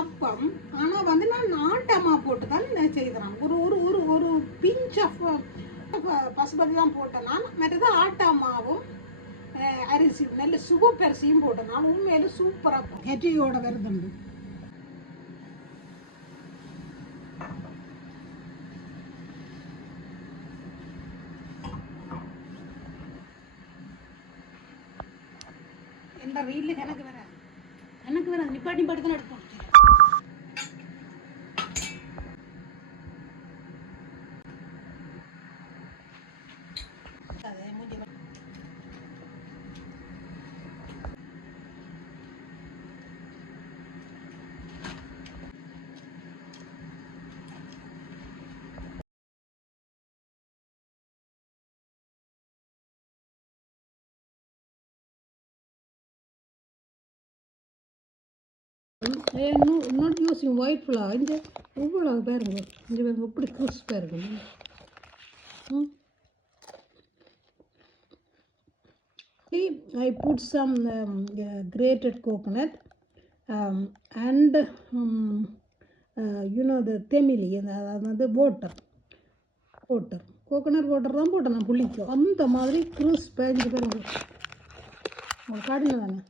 அப்பம். ஆனால் வந்து நான் நாட்டமா போட்டு தான் நான் செய்கிறேன். ஒரு ஒரு ஒரு ஒரு பிஞ்ச் ஆஃப் பசுபதி தான் போட்டேன் நான். மற்றது ஆட்டாமாவும் அரிசி நல்ல சுகப்பரிசியும் போட்டேன் நான். உண்மையில சூப்பராக ஹெட்டியோட வருதுண்டு. எந்த ரீல் எனக்கு வராது நிப்பாட்டி தான் எடுப்போம். not using white flour. இந்த இவ்வளோ பாருங்க, இந்த பாருங்க எப்படி கிறிஸ்பாக இருக்குங்க. I put some grated coconut and you know the temili, அது water coconut water தான் போட்டேன் நான் புளிக்கும். அந்த மாதிரி கிறிஸ்பாக இந்த பாருங்க உங்களுக்கு காட்டுங்க தானே.